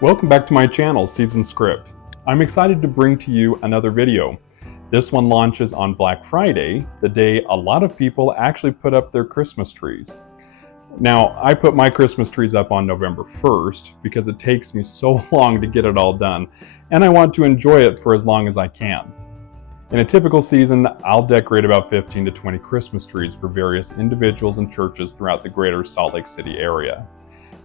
Welcome back to my channel, Season Script. I'm excited to bring to you another video. This one launches on Black Friday, the day a lot of people actually put up their Christmas trees. Now, I put my Christmas trees up on November 1st because it takes me so long to get it all done, and I want to enjoy it for as long as I can. In a typical season, I'll decorate about 15 to 20 Christmas trees for various individuals and churches throughout the greater Salt Lake City area.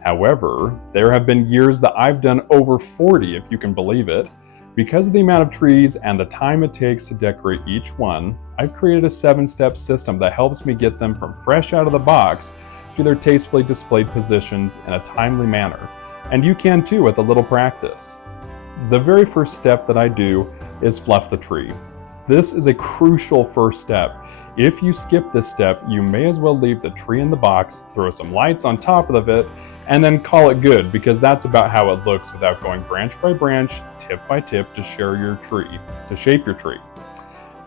However, there have been years that I've done over 40, if you can believe it. Because of the amount of trees and the time it takes to decorate each one, I've created a 7-step system that helps me get them from fresh out of the box to their tastefully displayed positions in a timely manner. And you can too with a little practice. The very first step that I do is fluff the tree. This is a crucial first step. If you skip this step, you may as well leave the tree in the box, throw some lights on top of it, and then call it good, because that's about how it looks without going branch by branch, tip by tip to shape your tree.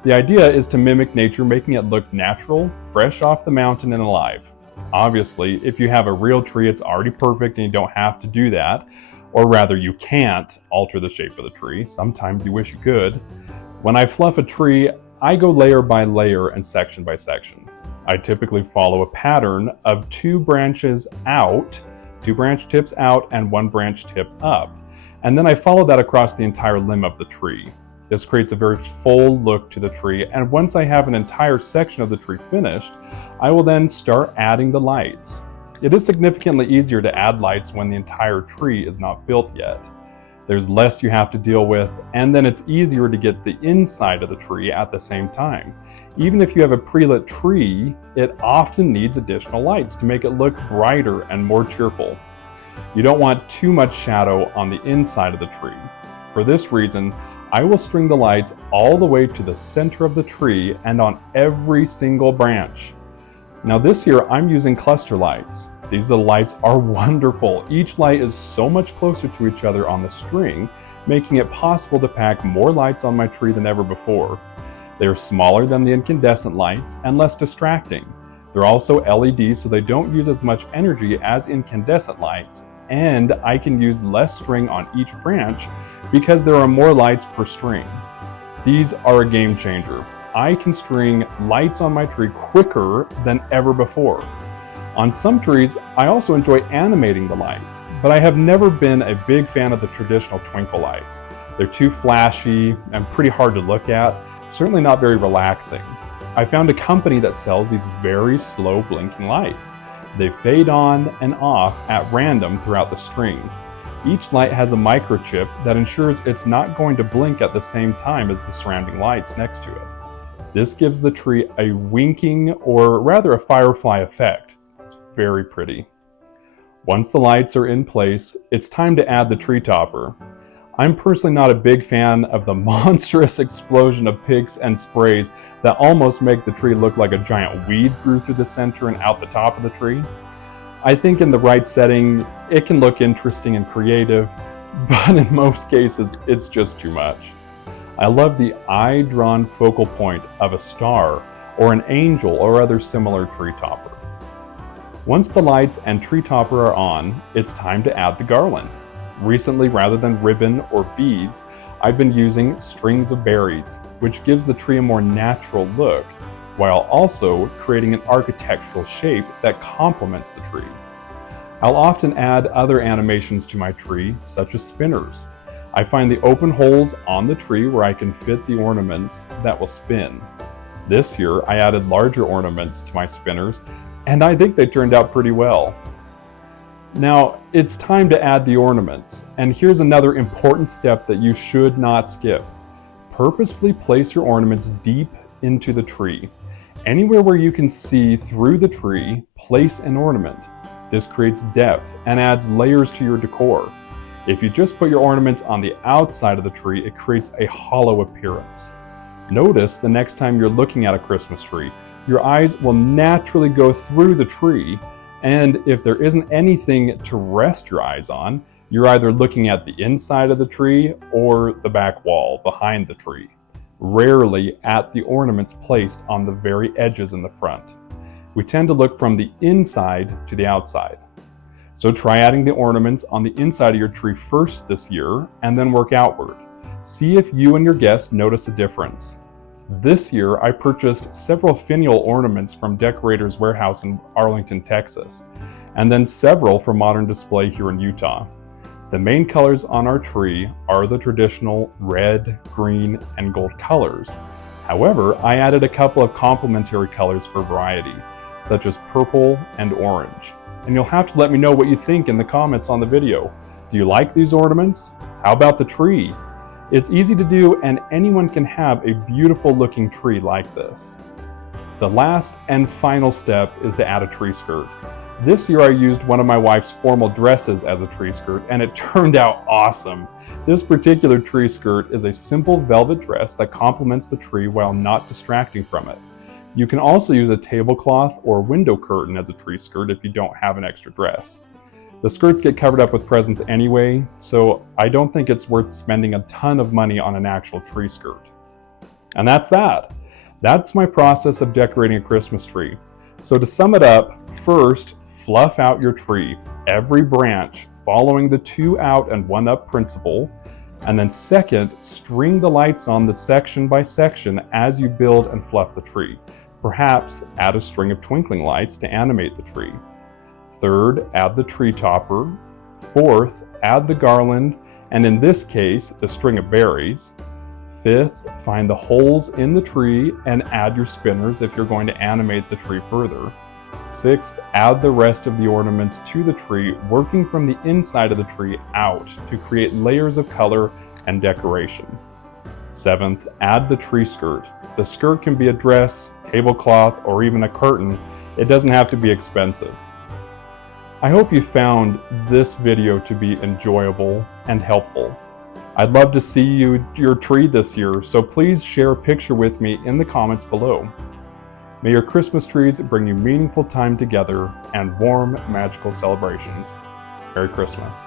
The idea is to mimic nature, making it look natural, fresh off the mountain and alive. Obviously, if you have a real tree, it's already perfect and you don't have to do that, or rather you can't alter the shape of the tree. Sometimes you wish you could. When I fluff a tree, I go layer by layer and section by section. I typically follow a pattern of 2 branch tips out and 1 branch tip up. And then I follow that across the entire limb of the tree. This creates a very full look to the tree, and once I have an entire section of the tree finished, I will then start adding the lights. It is significantly easier to add lights when the entire tree is not built yet. There's less you have to deal with, and then it's easier to get the inside of the tree at the same time. Even if you have a pre-lit tree, it often needs additional lights to make it look brighter and more cheerful. You don't want too much shadow on the inside of the tree. For this reason, I will string the lights all the way to the center of the tree and on every single branch. Now this year I'm using cluster lights. These lights are wonderful. Each light is so much closer to each other on the string, making it possible to pack more lights on my tree than ever before. They are smaller than the incandescent lights and less distracting. They're also LEDs, so they don't use as much energy as incandescent lights, and I can use less string on each branch because there are more lights per string. These are a game changer. I can string lights on my tree quicker than ever before. On some trees, I also enjoy animating the lights, but I have never been a big fan of the traditional twinkle lights. They're too flashy and pretty hard to look at, certainly not very relaxing. I found a company that sells these very slow blinking lights. They fade on and off at random throughout the string. Each light has a microchip that ensures it's not going to blink at the same time as the surrounding lights next to it. This gives the tree a winking, or rather a firefly effect. Very pretty. Once the lights are in place, it's time to add the tree topper. I'm personally not a big fan of the monstrous explosion of picks and sprays that almost make the tree look like a giant weed grew through the center and out the top of the tree. I think in the right setting, it can look interesting and creative, but in most cases, it's just too much. I love the eye-drawn focal point of a star or an angel or other similar tree topper. Once the lights and tree topper are on, it's time to add the garland. Recently, rather than ribbon or beads, I've been using strings of berries, which gives the tree a more natural look, while also creating an architectural shape that complements the tree. I'll often add other animations to my tree, such as spinners. I find the open holes on the tree where I can fit the ornaments that will spin. This year, I added larger ornaments to my spinners, and I think they turned out pretty well. Now, it's time to add the ornaments, and here's another important step that you should not skip. Purposefully place your ornaments deep into the tree. Anywhere where you can see through the tree, place an ornament. This creates depth and adds layers to your decor. If you just put your ornaments on the outside of the tree, it creates a hollow appearance. Notice the next time you're looking at a Christmas tree, your eyes will naturally go through the tree, and if there isn't anything to rest your eyes on, you're either looking at the inside of the tree or the back wall behind the tree, rarely at the ornaments placed on the very edges in the front. We tend to look from the inside to the outside. So try adding the ornaments on the inside of your tree first this year, and then work outward. See if you and your guests notice a difference. This year, I purchased several finial ornaments from Decorators Warehouse in Arlington, Texas, and then several from Modern Display here in Utah. The main colors on our tree are the traditional red, green, and gold colors. However, I added a couple of complementary colors for variety, such as purple and orange. And you'll have to let me know what you think in the comments on the video. Do you like these ornaments? How about the tree? It's easy to do, and anyone can have a beautiful looking tree like this. The last and final step is to add a tree skirt. This year I used one of my wife's formal dresses as a tree skirt, and it turned out awesome. This particular tree skirt is a simple velvet dress that complements the tree while not distracting from it. You can also use a tablecloth or window curtain as a tree skirt if you don't have an extra dress. The skirts get covered up with presents anyway, so I don't think it's worth spending a ton of money on an actual tree skirt. And that's that. That's my process of decorating a Christmas tree. So to sum it up, first, fluff out your tree, every branch following the 2 out and 1 up principle. And then second, string the lights on the section by section as you build and fluff the tree. Perhaps add a string of twinkling lights to animate the tree. Third, add the tree topper. Fourth, add the garland, and in this case, the string of berries. Fifth, find the holes in the tree and add your spinners if you're going to animate the tree further. Sixth, add the rest of the ornaments to the tree, working from the inside of the tree out to create layers of color and decoration. Seventh, add the tree skirt. The skirt can be a dress, tablecloth, or even a curtain. It doesn't have to be expensive. I hope you found this video to be enjoyable and helpful. I'd love to see your tree this year, so please share a picture with me in the comments below. May your Christmas trees bring you meaningful time together and warm, magical celebrations. Merry Christmas.